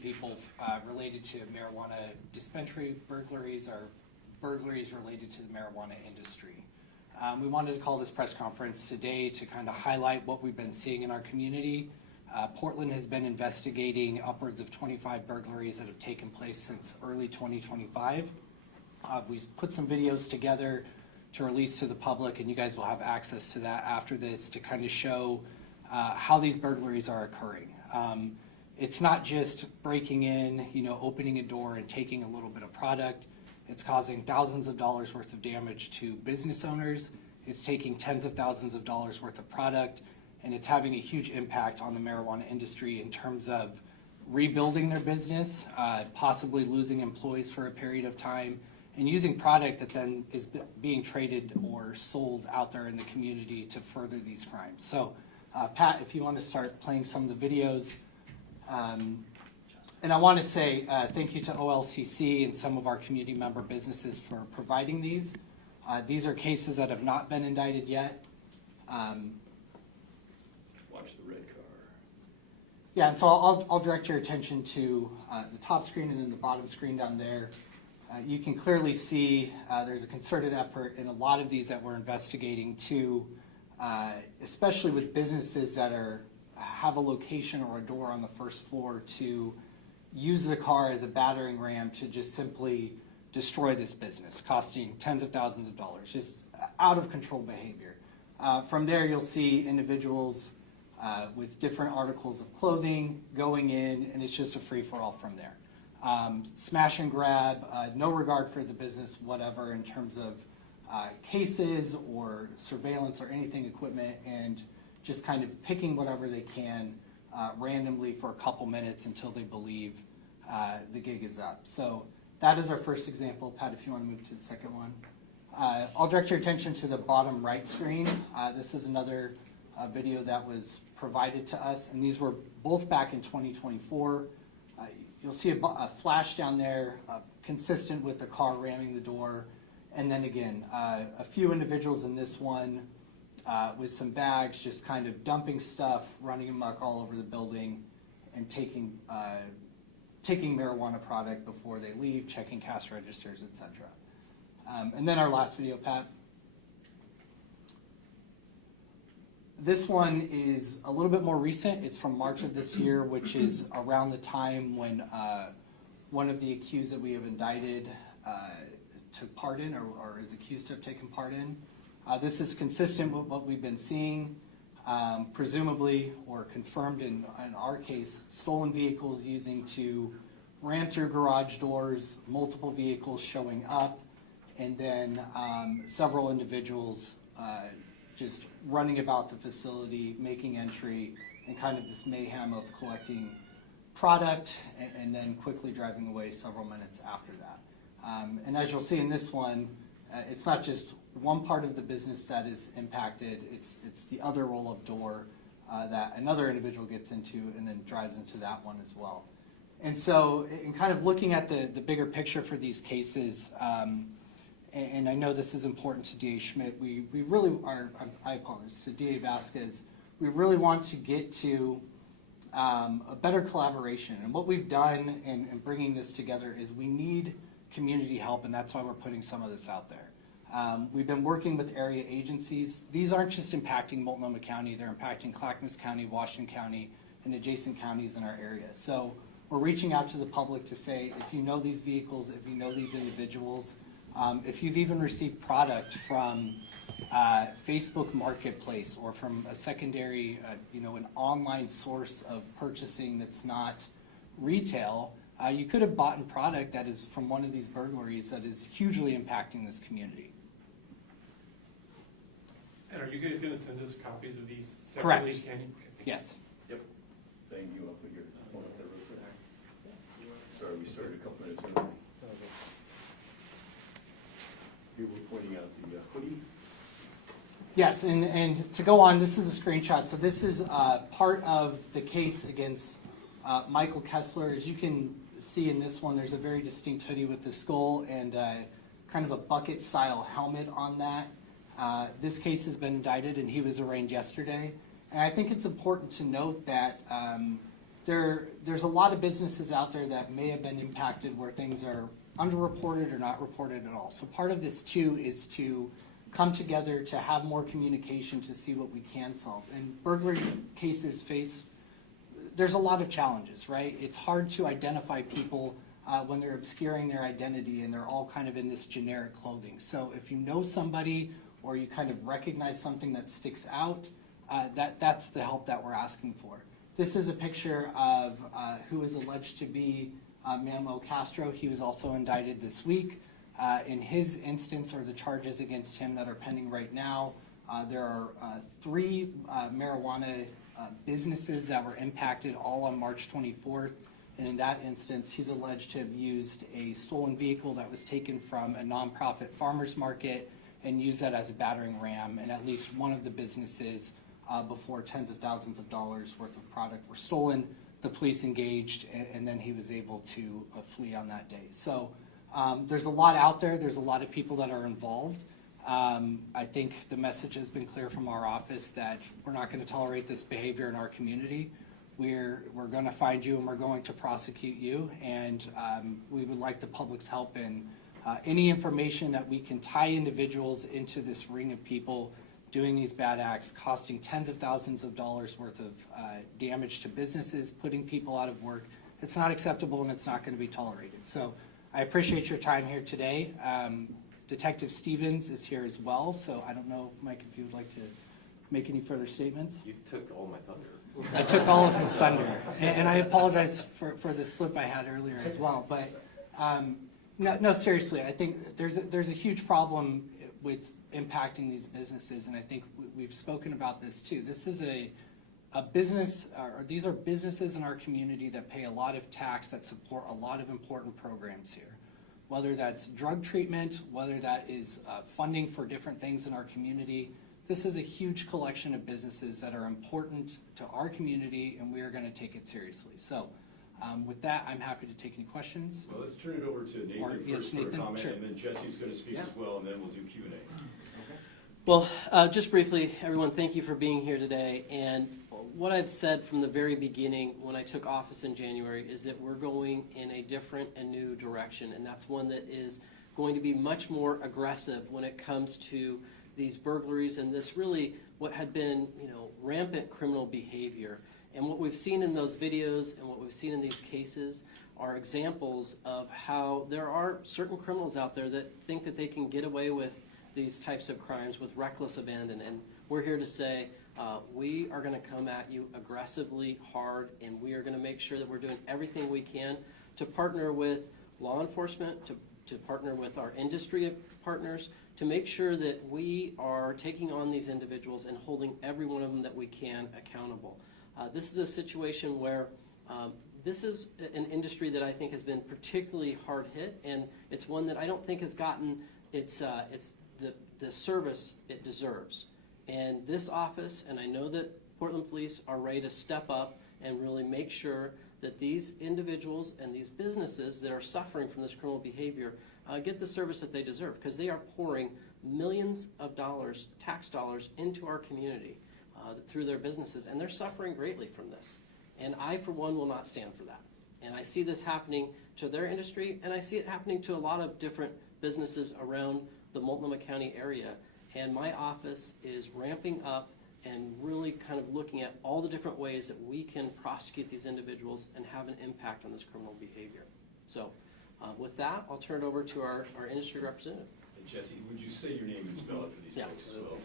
people related to marijuana dispensary burglaries or burglaries related to the marijuana industry. We wanted to call this press conference today to kind of highlight what we've been seeing in our community. Portland has been investigating upwards of 25 burglaries that have taken place since early 2025. We've put some videos together to release to the public, and you guys will have access to that after this to kind of show how these burglaries are occurring. It's not just breaking in, opening a door and taking a little bit of product. It's causing thousands of dollars worth of damage to business owners. It's taking tens of thousands of dollars worth of product, and it's having a huge impact on the marijuana industry in terms of rebuilding their business, possibly losing employees for a period of time, and using product that then is being traded or sold out there in the community to further these crimes. So, Pat, if you want to start playing some of the videos. And I want to say thank you to OLCC and some of our community member businesses for providing these. These are cases that have not been indicted yet. Watch the red car. Yeah, and so I'll direct your attention to the top screen and then the bottom screen down there. You can clearly see there's a concerted effort in a lot of these that we're investigating to, especially with businesses that have a location or a door on the first floor, to use the car as a battering ram to just simply destroy this business, costing tens of thousands of dollars, just out of control behavior. From there, you'll see individuals with different articles of clothing going in, and it's just a free-for-all from there. Smash and grab, no regard for the business, whatever, in terms of cases or surveillance or anything, equipment, and just kind of picking whatever they can randomly for a couple minutes until they believe the gig is up. So that is our first example. Pat, if you want to move to the second one. I'll direct your attention to the bottom right screen. This is another video that was provided to us, and these were both back in 2024. You'll see a flash down there consistent with the car ramming the door, and then again, a few individuals in this one with some bags, just kind of dumping stuff, running amok all over the building, and taking marijuana product before they leave, checking cash registers, etc. And then our last video, Pat. This one is a little bit more recent. It's from March of this year, which is around the time when one of the accused that we have indicted took part in, or is accused to have taken part in. This is consistent with what we've been seeing, presumably or confirmed in our case, stolen vehicles using to ram through garage doors, multiple vehicles showing up, and then several individuals just running about the facility, making entry, and kind of this mayhem of collecting product and then quickly driving away several minutes after that. And as you'll see in this one, it's not just one part of the business that is impacted, it's the other roll-up door that another individual gets into and then drives into that one as well. And so in kind of looking at the bigger picture for these cases, and I know this is important to DA Schmidt, we really are, I apologize, to DA Vasquez, we really want to get to a better collaboration. And what we've done in bringing this together is we need community help, and that's why we're putting some of this out there. We've been working with area agencies. These aren't just impacting Multnomah County, they're impacting Clackamas County, Washington County, and adjacent counties in our area. So we're reaching out to the public to say, if you know these vehicles, if you know these individuals, if you've even received product from Facebook Marketplace or from a secondary, an online source of purchasing that's not retail, you could have bought a product that is from one of these burglaries that is hugely impacting this community. And are you guys going to send us copies of these separately? Correct. Can you? Yes. Yep. Saying you want to put your phone up there real quick. Sorry, we started a couple minutes early. You were pointing out the hoodie. Yes, and to go on, this is a screenshot. So this is part of the case against Michael Kessler. As you can see in this one, there's a very distinct hoodie with the skull and kind of a bucket-style helmet on that. This case has been indicted, and he was arraigned yesterday. And I think it's important to note that there's a lot of businesses out there that may have been impacted where things are underreported or not reported at all. So part of this too is to come together to have more communication to see what we can solve. And burglary cases there's a lot of challenges, right? It's hard to identify people when they're obscuring their identity and they're all kind of in this generic clothing. So if you know somebody or you kind of recognize something that sticks out, that's the help that we're asking for. This is a picture of who is alleged to be Manuel Castro. He was also indicted this week. In his instance, or the charges against him that are pending right now, there are 3 marijuana businesses that were impacted all on March 24th. And in that instance, he's alleged to have used a stolen vehicle that was taken from a nonprofit farmer's market and used that as a battering ram. And at least one of the businesses, before tens of thousands of dollars worth of product were stolen, the police engaged, and then he was able to flee on that day. So there's a lot out there. There's a lot of people that are involved. I think the message has been clear from our office that we're not going to tolerate this behavior in our community. We're going to find you and we're going to prosecute you, and we would like the public's help in any information that we can tie individuals into this ring of people doing these bad acts, costing tens of thousands of dollars worth of damage to businesses, putting people out of work. It's not acceptable and it's not going to be tolerated. So I appreciate your time here today. Detective Stevens is here as well, so I don't know, Mike, if you would like to make any further statements. You took all my thunder. I took all of his thunder, and I apologize for the slip I had earlier as well. But no, seriously, I think there's a huge problem with impacting these businesses, and I think we've spoken about this too. This is a business, or these are businesses in our community that pay a lot of tax, that support a lot of important programs here. Whether that's drug treatment, whether that is funding for different things in our community. This is a huge collection of businesses that are important to our community, and we are going to take it seriously. So with that, I'm happy to take any questions. Well, let's turn it over to Nathan first for a comment, sure. And then Jesse's going to speak as well, and then we'll do Q&A. Well, just briefly, everyone, thank you for being here today. And what I've said from the very beginning when I took office in January is that we're going in a different and new direction, and that's one that is going to be much more aggressive when it comes to these burglaries and this really what had been, rampant criminal behavior. And what we've seen in those videos and what we've seen in these cases are examples of how there are certain criminals out there that think that they can get away with these types of crimes with reckless abandon. And we're here to say we are going to come at you aggressively hard, and we are going to make sure that we're doing everything we can to partner with law enforcement, to partner with our industry partners, to make sure that we are taking on these individuals and holding every one of them that we can accountable. This is a situation where this is an industry that I think has been particularly hard hit, and it's one that I don't think has gotten the service it deserves. And this office, and I know that Portland Police are ready to step up and really make sure that these individuals and these businesses that are suffering from this criminal behavior get the service that they deserve, because they are pouring millions of dollars, tax dollars, into our community through their businesses, and they're suffering greatly from this. And I, for one, will not stand for that. And I see this happening to their industry, and I see it happening to a lot of different businesses around the Multnomah County area. And my office is ramping up and really kind of looking at all the different ways that we can prosecute these individuals and have an impact on this criminal behavior. So with that, I'll turn it over to our industry representative. And Jesse, would you say your name and spell it for these folks as well?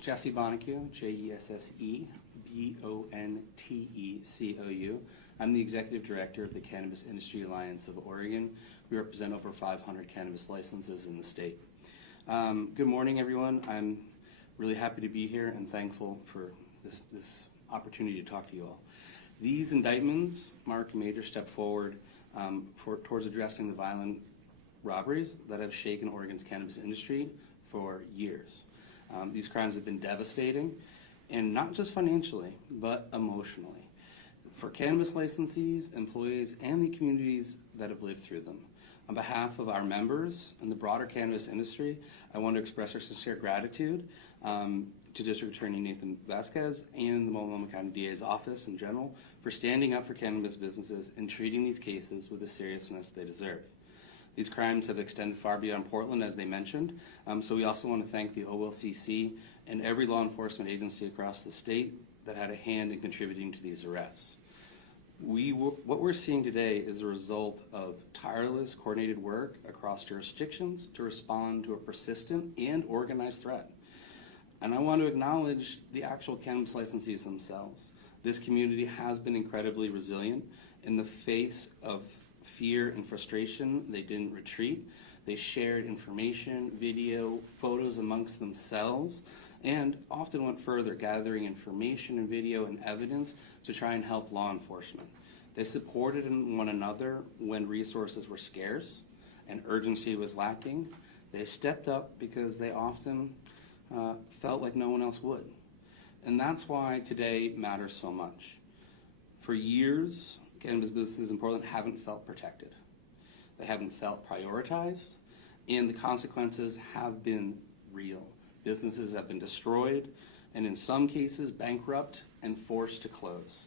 Jesse Bonacou, Jesse-Bonteecou. I'm the Executive Director of the Cannabis Industry Alliance of Oregon. We represent over 500 cannabis licenses in the state. Good morning, everyone. I'm really happy to be here and thankful for this opportunity to talk to you all. These indictments mark a major step forward towards addressing the violent robberies that have shaken Oregon's cannabis industry for years. These crimes have been devastating, and not just financially, but emotionally, for cannabis licensees, employees, and the communities that have lived through them. On behalf of our members and the broader cannabis industry, I want to express our sincere gratitude to District Attorney Nathan Vasquez and the Multnomah County DA's office in general for standing up for cannabis businesses and treating these cases with the seriousness they deserve. These crimes have extended far beyond Portland, as they mentioned, so we also want to thank the OLCC and every law enforcement agency across the state that had a hand in contributing to these arrests. What we're seeing today is a result of tireless, coordinated work across jurisdictions to respond to a persistent and organized threat. And I want to acknowledge the actual cannabis licensees themselves. This community has been incredibly resilient. In the face of fear and frustration, they didn't retreat. They shared information, video, photos amongst themselves, and often went further, gathering information and video and evidence to try and help law enforcement. They supported one another when resources were scarce and urgency was lacking. They stepped up because they often felt like no one else would. And that's why today matters so much. For years, cannabis businesses in Portland haven't felt protected. They haven't felt prioritized, and the consequences have been real. Businesses have been destroyed, and in some cases bankrupt and forced to close.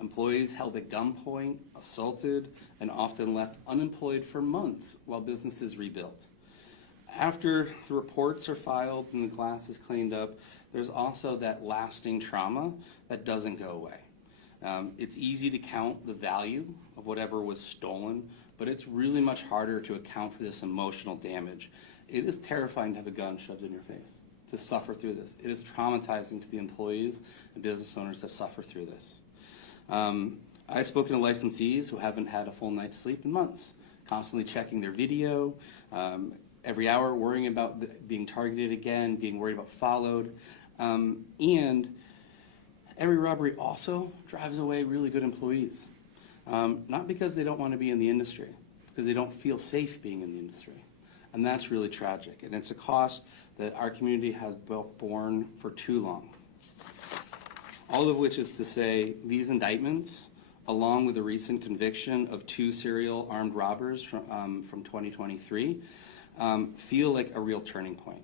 Employees held at gunpoint, assaulted, and often left unemployed for months while businesses rebuilt. After the reports are filed and the glass is cleaned up, there's also that lasting trauma that doesn't go away. It's easy to count the value of whatever was stolen, but it's really much harder to account for this emotional damage. It is terrifying to have a gun shoved in your face, to suffer through this. It is traumatizing to the employees and business owners that suffer through this. I've spoken to licensees who haven't had a full night's sleep in months, constantly checking their video, every hour worrying about being targeted again, being worried about followed, and every robbery also drives away really good employees. Not because they don't want to be in the industry, because they don't feel safe being in the industry. And that's really tragic. And it's a cost that our community has borne for too long. All of which is to say, these indictments, along with the recent conviction of 2 serial armed robbers from 2023, feel like a real turning point.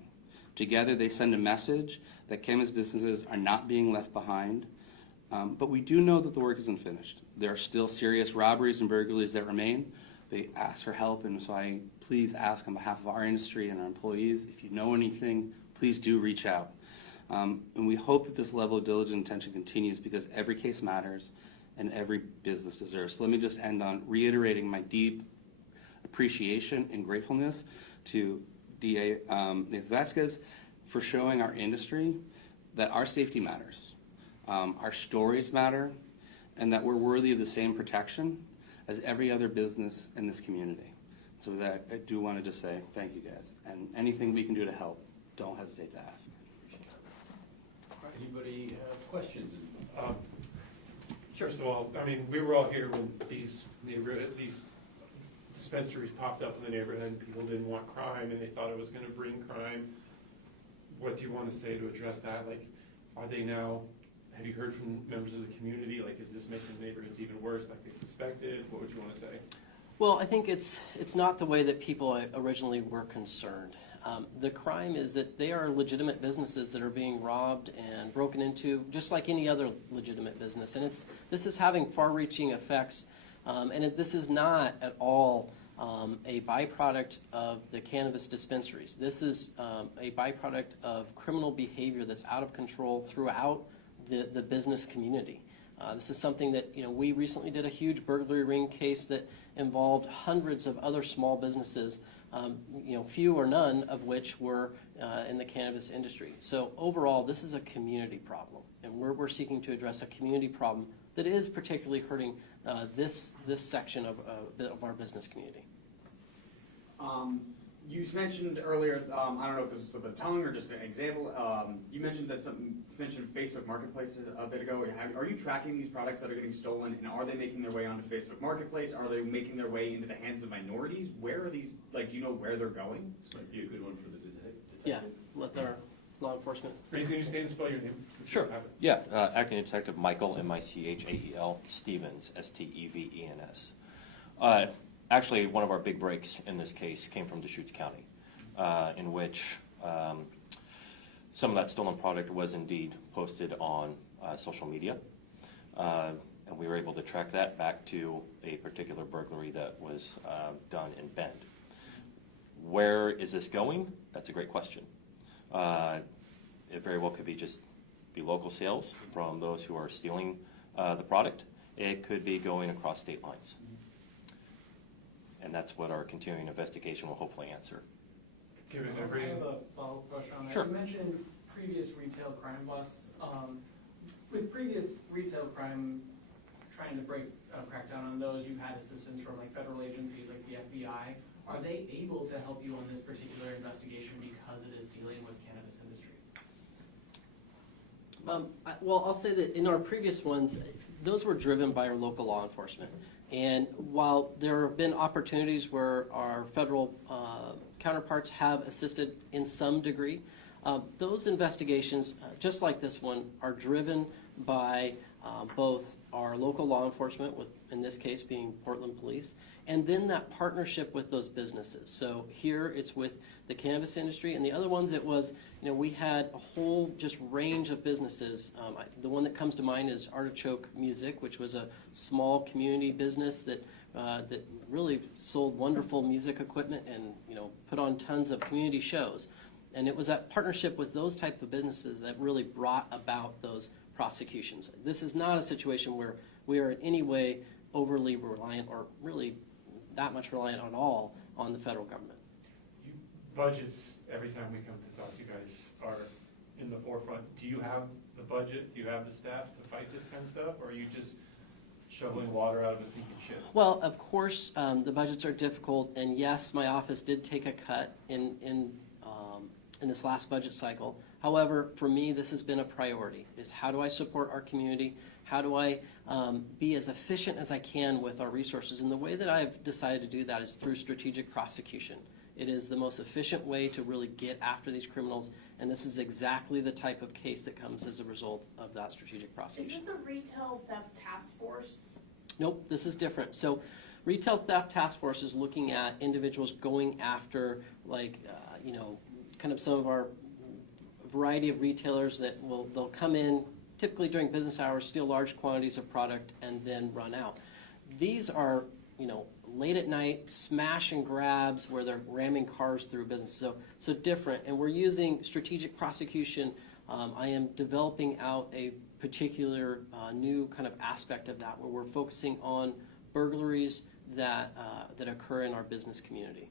Together, they send a message that cannabis businesses are not being left behind. But we do know that the work isn't finished. There are still serious robberies and burglaries that remain. They ask for help, and so I please ask on behalf of our industry and our employees, if you know anything, please do reach out. And we hope that this level of diligent attention continues because every case matters and every business deserves. So let me just end on reiterating my deep appreciation and gratefulness to DA Nathan Vasquez for showing our industry that our safety matters, our stories matter, and that we're worthy of the same protection as every other business in this community. So with that, I do want to just say thank you guys, and anything we can do to help, don't hesitate to ask. Anybody have questions? First of all, I mean, we were all here when these dispensaries popped up in the neighborhood and people didn't want crime and they thought it was going to bring crime. What do you want to say to address that? Like, are they now, have you heard from members of the community? Like, is this making the neighborhoods even worse like they suspected? What would you want to say? Well, I think it's not the way that people originally were concerned. The crime is that they are legitimate businesses that are being robbed and broken into, just like any other legitimate business. And this is having far-reaching effects, this is not at all a byproduct of the cannabis dispensaries. This is a byproduct of criminal behavior that's out of control throughout the business community. This is something that, we recently did a huge burglary ring case that involved hundreds of other small businesses, few or none of which were in the cannabis industry. So overall, this is a community problem, and we're seeking to address a community problem that is particularly hurting this section of our business community. You mentioned earlier, I don't know if this is of the tongue or just an example, you mentioned Facebook Marketplace a bit ago. Are you tracking these products that are getting stolen, and are they making their way onto Facebook Marketplace? Are they making their way into the hands of minorities? Where are these, do you know where they're going? This might be a good one for the detective. Yeah, let our law enforcement. Can you stand and spell your name? Sure. Yeah, Acting Detective Michael, M-I-C-H-A-E-L, Stevens, S-T-E-V-E-N-S. Actually, one of our big breaks in this case came from Deschutes County, in which Some of that stolen product was indeed posted on social media, and we were able to track that back to a particular burglary that was done in Bend. Where is this going? That's a great question. It very well could be be local sales from those who are stealing the product. It could be going across state lines. And that's what our continuing investigation will hopefully answer. Given I every, have a follow-up question on that. Sure. You mentioned previous retail crime busts. With previous retail crime, trying to crack down on those, you've had assistance from like federal agencies like the FBI. Are they able to help you on this particular investigation because it is dealing with cannabis industry? Well, I'll say that in our previous ones, those were driven by our local law enforcement. And while there have been opportunities where our federal counterparts have assisted in some degree, those investigations, just like this one, are driven by both our local law enforcement, with in this case being Portland Police, and then that partnership with those businesses. So here it's with the cannabis industry, and the other ones it was, we had a whole just range of businesses. The one that comes to mind is Artichoke Music, which was a small community business that really sold wonderful music equipment and put on tons of community shows. And it was that partnership with those type of businesses that really brought about those prosecutions. This is not a situation where we are in any way overly reliant or really that much reliant at all on the federal government. budgets, every time we come to talk to you guys, are in the forefront. Do you have the budget, do you have the staff to fight this kind of stuff, or are you just shoveling water out of a sinking ship? Well, of course, the budgets are difficult, and yes, my office did take a cut in this last budget cycle. However, for me, this has been a priority, is how do I support our community? How do I be as efficient as I can with our resources? And the way that I've decided to do that is through strategic prosecution. It is the most efficient way to really get after these criminals, and this is exactly the type of case that comes as a result of that strategic Is prosecution. this the Retail Theft Task Force? Nope, this is different. So Retail Theft Task Force is looking at individuals going after, like, kind of some of our variety of retailers that they'll come in typically during business hours, steal large quantities of product, and then run out. These are, late at night, smash and grabs where they're ramming cars through business. So different, and we're using strategic prosecution. I am developing out a particular new kind of aspect of that, where we're focusing on burglaries that occur in our business community.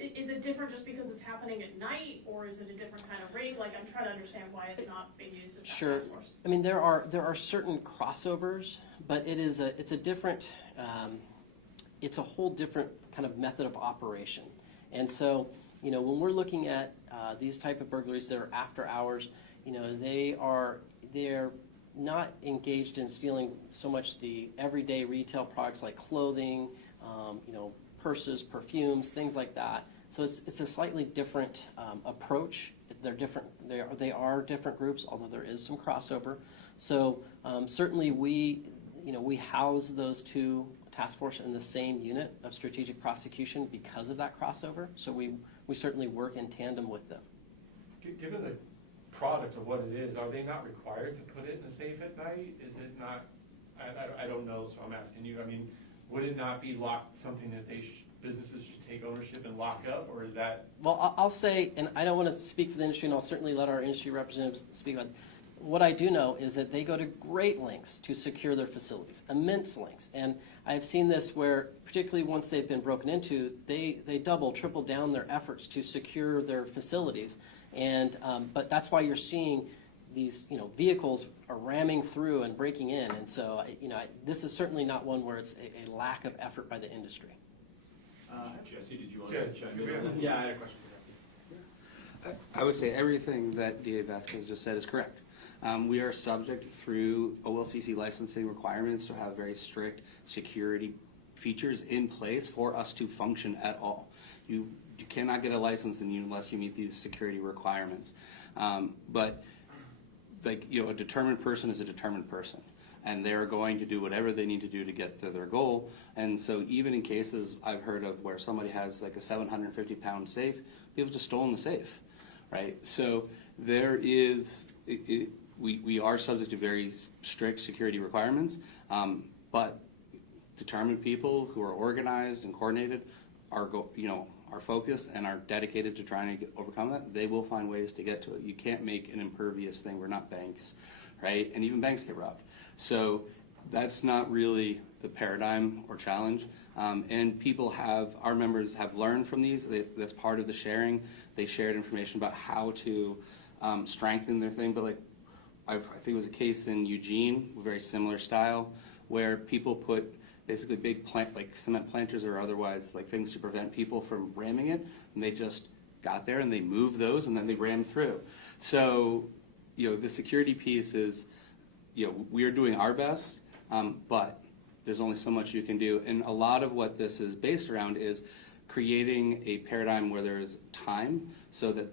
Is it different just because it's happening at night, or is it a different kind of rig? Like, I'm trying to understand why it's not being used as that Sure. task force. I mean, there are certain crossovers, but it's a different, it's a whole different kind of method of operation. And so, when we're looking at these type of burglaries that are after hours, they're not engaged in stealing so much the everyday retail products like clothing, purses, perfumes, things like that. So it's a slightly different approach. They're different. They are different groups, although there is some crossover. So certainly we house those two task force in the same unit of strategic prosecution because of that crossover. So we certainly work in tandem with them. Given the product of what it is, are they not required to put it in a safe at night? Is it not, I don't know, so I'm asking you. I mean, would it not be something that businesses should take ownership and lock up, or is that? Well, I'll say, and I don't want to speak for the industry, and I'll certainly let our industry representatives speak about it. What I do know is that they go to great lengths to secure their facilities, immense lengths. And I've seen this where, particularly once they've been broken into, they double, triple down their efforts to secure their facilities. And but that's why you're seeing these vehicles are ramming through and breaking in. And so this is certainly not one where it's a lack of effort by the industry. Jesse, did you want Yeah, to chime in? Yeah, I had a question for Jesse. I would say everything that DA Vasquez just said is correct. We are subject through OLCC licensing requirements to have very strict security features in place for us to function at all. You cannot get a license unless you meet these security requirements. But a determined person is a determined person, and they're going to do whatever they need to do to get to their goal. And so even in cases I've heard of where somebody has like a 750-pound safe, people just stolen the safe, right? So There is, we are subject to very strict security requirements, but determined people who are organized and coordinated are focused and are dedicated to trying to overcome that. They will find ways to get to it. You can't make an impervious thing. We're not banks, right? And even banks get robbed. So that's not really the paradigm or challenge. And our members have learned from these. That's part of the sharing. They shared information about how to strengthen their thing. But like, I think it was a case in Eugene, a very similar style, where people put basically big like cement planters or otherwise like things to prevent people from ramming it, and they just got there and they moved those and then they rammed through. So, the security piece is, we are doing our best, but there's only so much you can do. And a lot of what this is based around is creating a paradigm where there is time, so that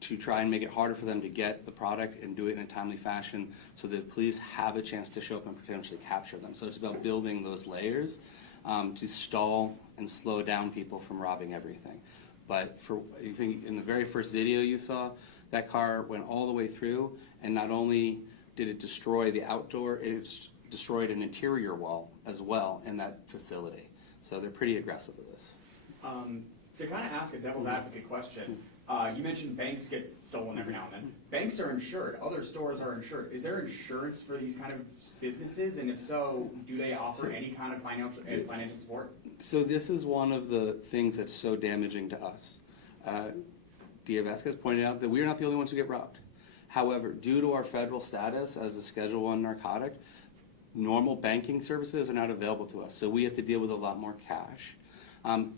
to try and make it harder for them to get the product and do it in a timely fashion so that police have a chance to show up and potentially capture them. So it's about building those layers to stall and slow down people from robbing everything. But I think in the very first video you saw, that car went all the way through, and not only did it destroy the outdoor, it destroyed an interior wall as well in that facility. So they're pretty aggressive with this. To kind of ask a devil's advocate question, you mentioned banks get stolen every now and then. Banks are insured. Other stores are insured. Is there insurance for these kind of businesses? And if so, do they offer any kind of financial support? So this is one of the things that's so damaging to us. D.A. Vasquez pointed out that we are not the only ones who get robbed. However, due to our federal status as a Schedule I narcotic, normal banking services are not available to us. So we have to deal with a lot more cash.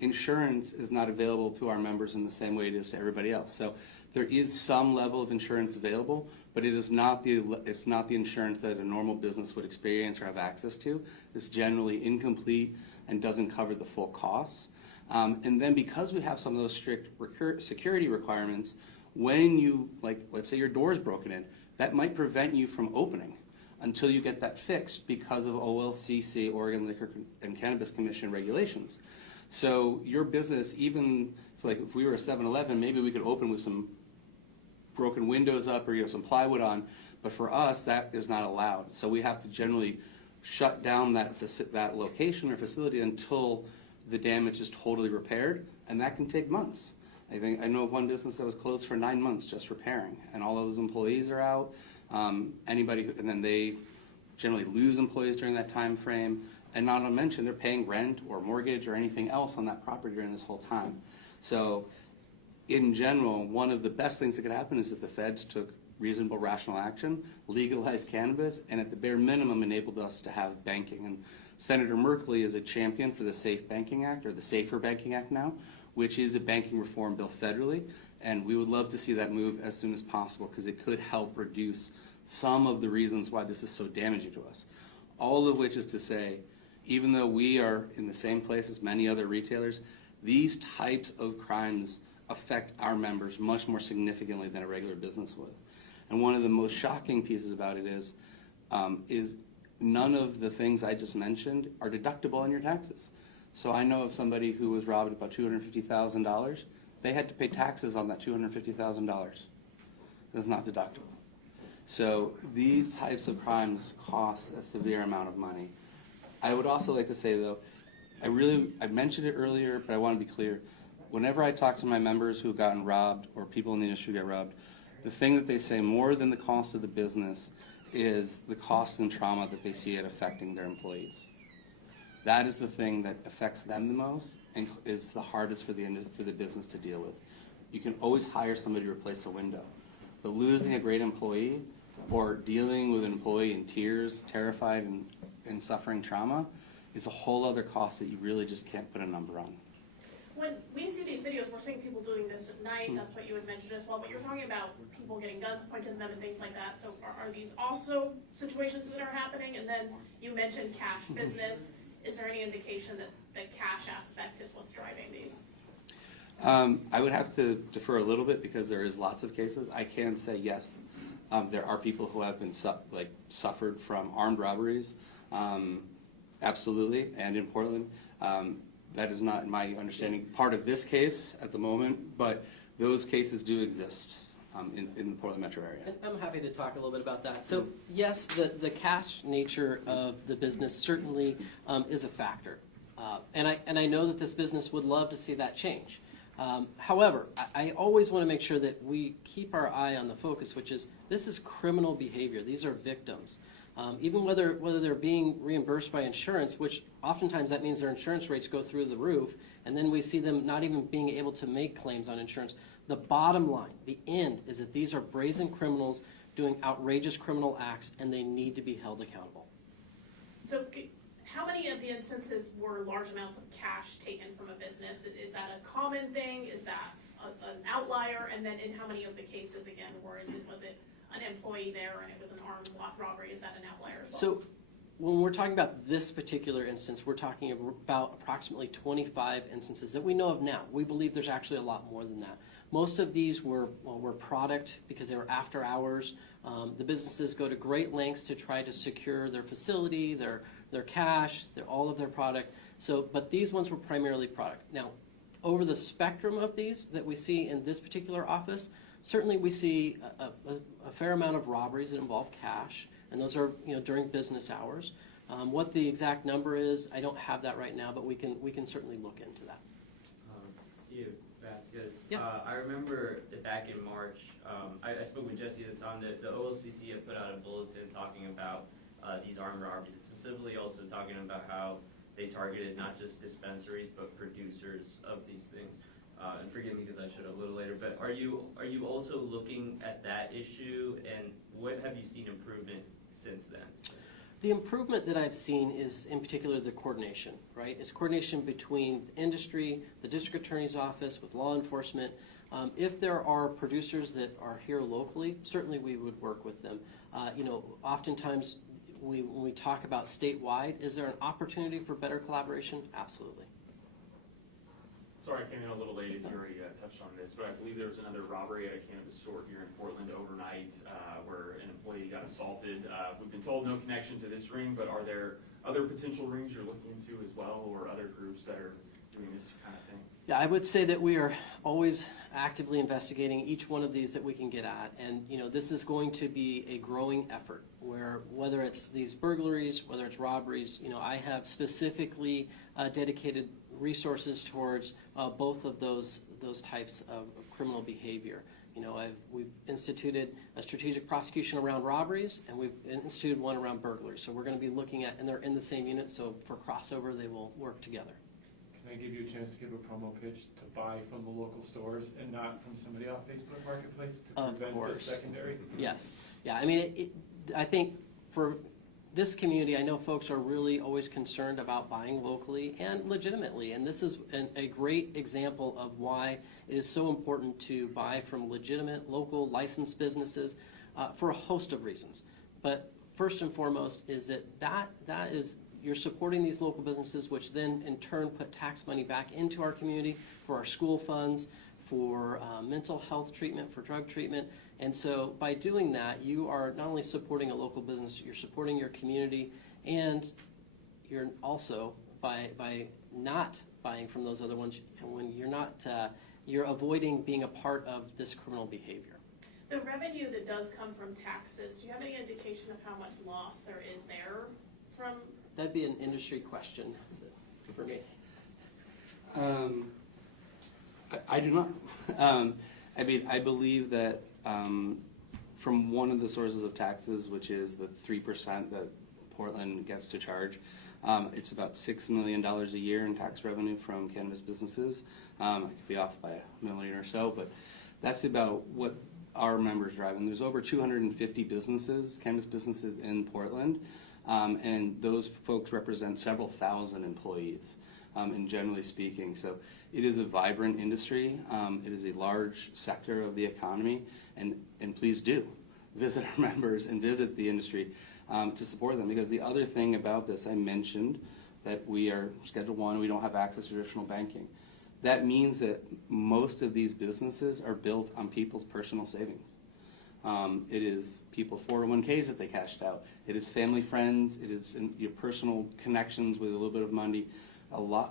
Insurance is not available to our members in the same way it is to everybody else. So there is some level of insurance available, but it's not the insurance that a normal business would experience or have access to. It's generally incomplete and doesn't cover the full costs. And then because we have some of those strict security requirements, when you, let's say your door is broken in, that might prevent you from opening until you get that fixed because of OLCC, Oregon Liquor and Cannabis Commission regulations. So your business, even if we were a 7-Eleven, maybe we could open with some broken windows up or some plywood on, but for us that is not allowed. So we have to generally shut down that location or facility until the damage is totally repaired, and that can take months. I know of one business that was closed for 9 months just repairing, and all of those employees are out. And then they generally lose employees during that time frame. And not to mention, they're paying rent or mortgage or anything else on that property during this whole time. So in general, one of the best things that could happen is if the feds took reasonable, rational action, legalized cannabis, and at the bare minimum enabled us to have banking. And Senator Merkley is a champion for the Safe Banking Act, or the Safer Banking Act now, which is a banking reform bill federally. And we would love to see that move as soon as possible, because it could help reduce some of the reasons why this is so damaging to us. All of which is to say, even though we are in the same place as many other retailers, these types of crimes affect our members much more significantly than a regular business would. And one of the most shocking pieces about it is none of the things I just mentioned are deductible on your taxes. So I know of somebody who was robbed about $250,000. They had to pay taxes on that $250,000. It's not deductible. So these types of crimes cost a severe amount of money. I would also like to say, though, I mentioned it earlier, but I want to be clear. Whenever I talk to my members who have gotten robbed or people in the industry get robbed, the thing that they say more than the cost of the business is the cost and trauma that they see it affecting their employees. That is the thing that affects them the most and is the hardest for the business to deal with. You can always hire somebody to replace a window, but losing a great employee or dealing with an employee in tears, terrified and suffering trauma is a whole other cost that you really just can't put a number on. When we see these videos, we're seeing people doing this at night, that's what you had mentioned as well, but you're talking about people getting guns pointed at them and things like that, so are these also situations that are happening? And then you mentioned cash business. Is there any indication that the cash aspect is what's driving these? I would have to defer a little bit because there is lots of cases. I can say yes, there are people who have been suffered from armed robberies, absolutely, and in Portland. That is not, in my understanding, part of this case at the moment, but those cases do exist. in the Portland metro area. And I'm happy to talk a little bit about that. So yes, the cash nature of the business certainly is a factor. And I know that this business would love to see that change. However, I always want to make sure that we keep our eye on the focus, which is this is criminal behavior. These are victims. Even whether they're being reimbursed by insurance, which oftentimes that means their insurance rates go through the roof, and then we see them not even being able to make claims on insurance. The bottom line, the end, is that these are brazen criminals doing outrageous criminal acts, and they need to be held accountable. So how many of the instances were large amounts of cash taken from a business? Is that a common thing? Is that an outlier? And then in how many of the cases, again, was it an employee there and it was an armed robbery? Is that an outlier as well? So when we're talking about this particular instance, we're talking about approximately 25 instances that we know of now. We believe there's actually a lot more than that. Most of these were product because they were after hours. The businesses go to great lengths to try to secure their facility, their cash, all of their product. But these ones were primarily product. Now, over the spectrum of these that we see in this particular office, certainly we see a fair amount of robberies that involve cash, and those are during business hours. What the exact number is, I don't have that right now, but we can certainly look into that. Vasquez. Yeah. I remember that back in March, I spoke with Jesse at the time that the OLCC had put out a bulletin talking about these armed robberies, specifically also talking about how they targeted not just dispensaries but producers of these things. And forgive me because I should have a little later, but are you also looking at that issue, and what have you seen improvement since then? The improvement that I've seen is in particular the coordination, right? It's coordination between industry, the district attorney's office, with law enforcement. If there are producers that are here locally, certainly we would work with them. Oftentimes when we talk about statewide, is there an opportunity for better collaboration? Absolutely. Sorry, I came in a little late if you already touched on this, but I believe there was another robbery at a cannabis store here in Portland overnight where an employee got assaulted. We've been told no connection to this ring, but are there other potential rings you're looking into as well, or other groups that are doing this kind of thing? Yeah, I would say that we are always actively investigating each one of these that we can get at. And, this is going to be a growing effort where whether it's these burglaries, whether it's robberies, I have specifically dedicated resources towards both of those types of criminal behavior. We've instituted a strategic prosecution around robberies, and we've instituted one around burglaries. So we're going to be looking at, and they're in the same unit, so for crossover, they will work together. Can I give you a chance to give a promo pitch to buy from the local stores and not from somebody off Facebook Marketplace to prevent the secondary? Yes. Yeah, I mean, I think for this community, I know folks are really always concerned about buying locally and legitimately, and this is a great example of why it is so important to buy from legitimate, local, licensed businesses for a host of reasons. But first and foremost is that is you're supporting these local businesses, which then in turn put tax money back into our community for our school funds, for mental health treatment, for drug treatment. And so by doing that, you are not only supporting a local business, you're supporting your community, and you're also, by not buying from those other ones, when you're not, you're avoiding being a part of this criminal behavior. The revenue that does come from taxes, do you have any indication of how much loss there is there from? That'd be an industry question for me. I do not. I believe that from one of the sources of taxes, which is the 3% that Portland gets to charge, it's about $6 million a year in tax revenue from cannabis businesses. I could be off by $1 million or so, but that's about what our members drive. And there's over 250 businesses, cannabis businesses in Portland, and those folks represent several thousand employees. And generally speaking, so it is a vibrant industry. It is a large sector of the economy, and please do visit our members and visit the industry to support them. Because the other thing about this, I mentioned that we are Schedule 1, we don't have access to traditional banking. That means that most of these businesses are built on people's personal savings. It is people's 401ks that they cashed out. It is family, friends. It is your personal connections with a little bit of money.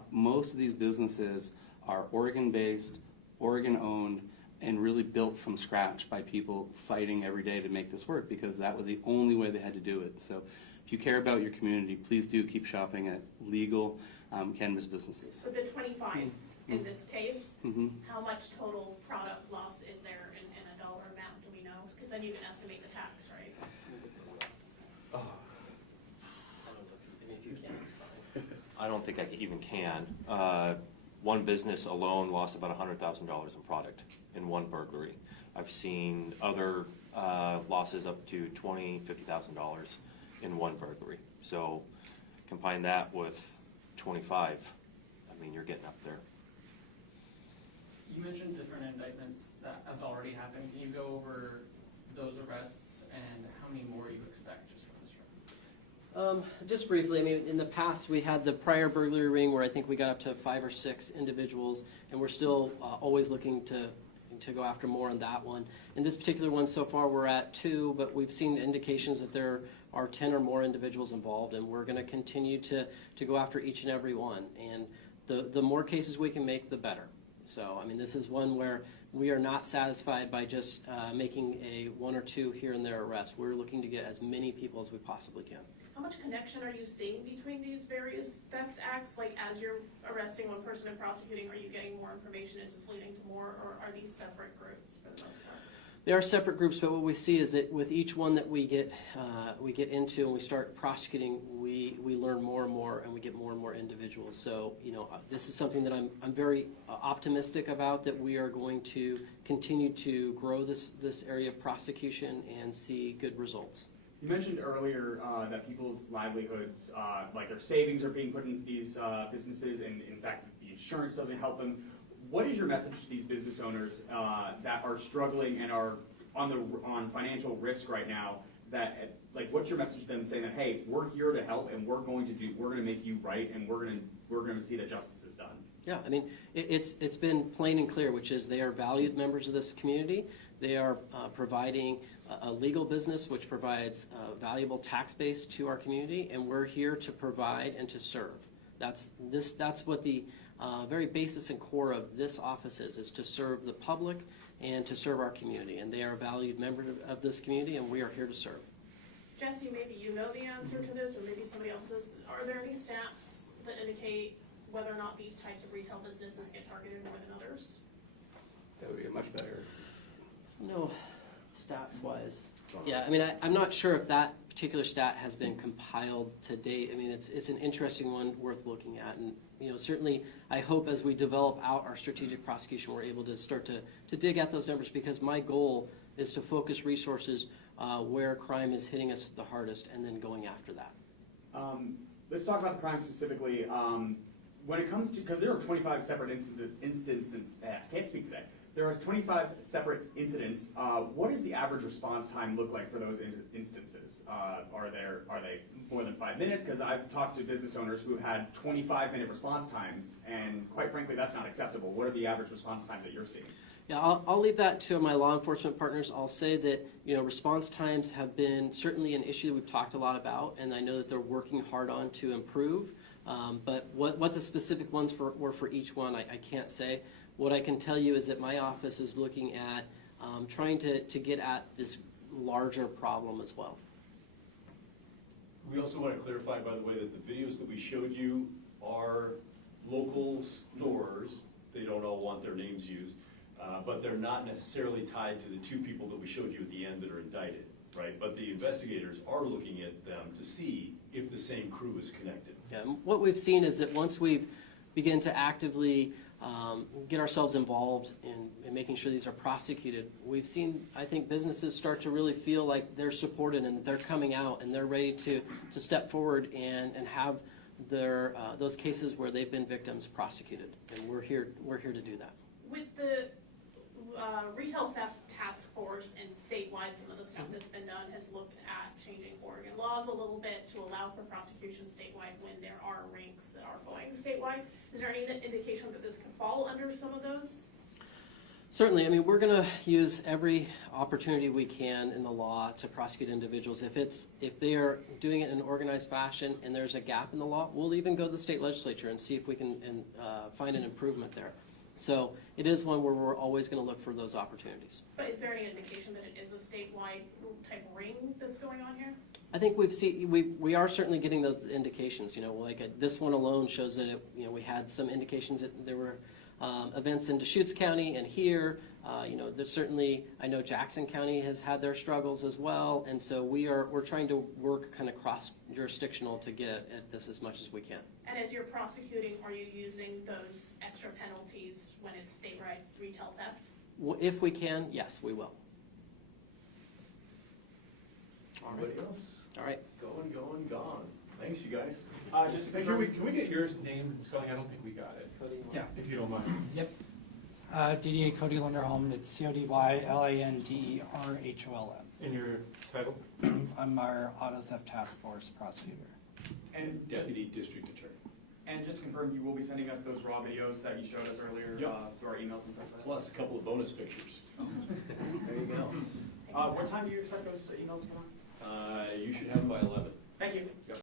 Most of these businesses are Oregon-based, Oregon-owned, and really built from scratch by people fighting every day to make this work, because that was the only way they had to do it. So if you care about your community, please do keep shopping at legal cannabis businesses. With the 25 in this case, Mhm. how much total product loss is there in a dollar amount, do we know? Because then you can estimate the tax, right? I don't think I even can. One business alone lost about $100,000 in product in one burglary. I've seen other losses up to $20,000, $50,000 in one burglary. So combine that with 25, I mean, you're getting up there. You mentioned different indictments that have already happened. Can you go over those arrests and how many more you expect just from this round? Just briefly, I mean, in the past, we had the prior burglary ring where I think we got up to 5 or 6 individuals, and we're still always looking to go after more on that one. In this particular one, so far, we're at 2, but we've seen indications that there are 10 or more individuals involved, and we're going to continue to go after each and every one. And the more cases we can make, the better. So, I mean, this is one where we are not satisfied by just making a 1 or 2 here and there arrests. We're looking to get as many people as we possibly can. How much connection are you seeing between these various theft acts? Like, as you're arresting one person and prosecuting, are you getting more information? Is this leading to more, or are these separate groups for the most part? They are separate groups, but what we see is that with each one that we get into and we start prosecuting, we learn more and more, and we get more and more individuals. So, you know, this is something that I'm very optimistic about, that we are going to continue to grow this area of prosecution and see good results. You mentioned earlier that people's livelihoods, like their savings, are being put into these businesses, and in fact, the insurance doesn't help them. What is your message to these business owners that are struggling and are on financial risk right now? That, like, what's your message to them, saying that, hey, we're here to help, and we're going to make you right, and we're going to see that justice is done? Yeah, I mean, it's been plain and clear, which is they are valued members of this community. They are providing a legal business which provides a valuable tax base to our community, and we're here to provide and to serve. That's what the very basis and core of this office is to serve the public and to serve our community. And they are a valued member of this community, and we are here to serve. Jesse, maybe you know the answer to this, or maybe somebody else does. Are there any stats that indicate whether or not these types of retail businesses get targeted more than others? That would be a much better. No, stats-wise. Yeah, I mean, I'm not sure if that particular stat has been compiled to date. I mean, it's an interesting one worth looking at. And, you know, certainly I hope as we develop out our strategic prosecution, we're able to start to dig at those numbers, because my goal is to focus resources where crime is hitting us the hardest and then going after that. Let's talk about the crime specifically. When it comes to, because there are 25 separate instances, I can't speak today. There are 25 separate incidents. What does the average response time look like for those instances? Are they more than 5 minutes? Because I've talked to business owners who had 25-minute response times, and quite frankly, that's not acceptable. What are the average response times that you're seeing? Yeah, I'll leave that to my law enforcement partners. I'll say that, you know, response times have been certainly an issue that we've talked a lot about, and I know that they're working hard on to improve. But what the specific ones were for each one, I can't say. What I can tell you is that my office is looking at trying to get at this larger problem as well. We also want to clarify, by the way, that the videos that we showed you are local stores. They don't all want their names used, but they're not necessarily tied to the 2 people that we showed you at the end that are indicted, right? But the investigators are looking at them to see if the same crew is connected. Yeah, and what we've seen is that once we've begun to actively get ourselves involved in making sure these are prosecuted, we've seen, I think, businesses start to really feel like they're supported and that they're coming out and they're ready to step forward and have their those cases where they've been victims prosecuted, and we're here to do that. With the retail theft task force and statewide, some of the stuff that's been done has looked at changing Oregon laws a little bit to allow for prosecution statewide when there are rings that are going statewide. Is there any indication that this could fall under some of those? Certainly. I mean, we're going to use every opportunity we can in the law to prosecute individuals. If they are doing it in an organized fashion and there's a gap in the law, we'll even go to the state legislature and see if we can find an improvement there. So it is one where we're always going to look for those opportunities. But is there any indication that it is a statewide type ring that's going on here? I think we are certainly getting those indications. You know, like this one alone shows that we had some indications that there were events in Deschutes County and here. There's certainly, I know Jackson County has had their struggles as well, and so we're trying to work kind of cross jurisdictional to get at this as much as we can. And as you're prosecuting, are you using those extra penalties when it's statewide retail theft? If we can, yes, we will. Anybody else? All right. Gone. Thanks, you guys. Just to Can confirm, we get your name and spelling? I don't think we got it, Yeah. if you don't mind. Yep. DDA Cody Linderholm, it's CODYLANDERHOLM. And your title? I'm our auto theft task force prosecutor. and Deputy District Attorney. and just to confirm, you will be sending us those raw videos that you showed us earlier Yep. through our emails and such like that? Plus a couple of bonus pictures. There you go. What time do you expect those emails to come out? You should have them by 11. Thank you.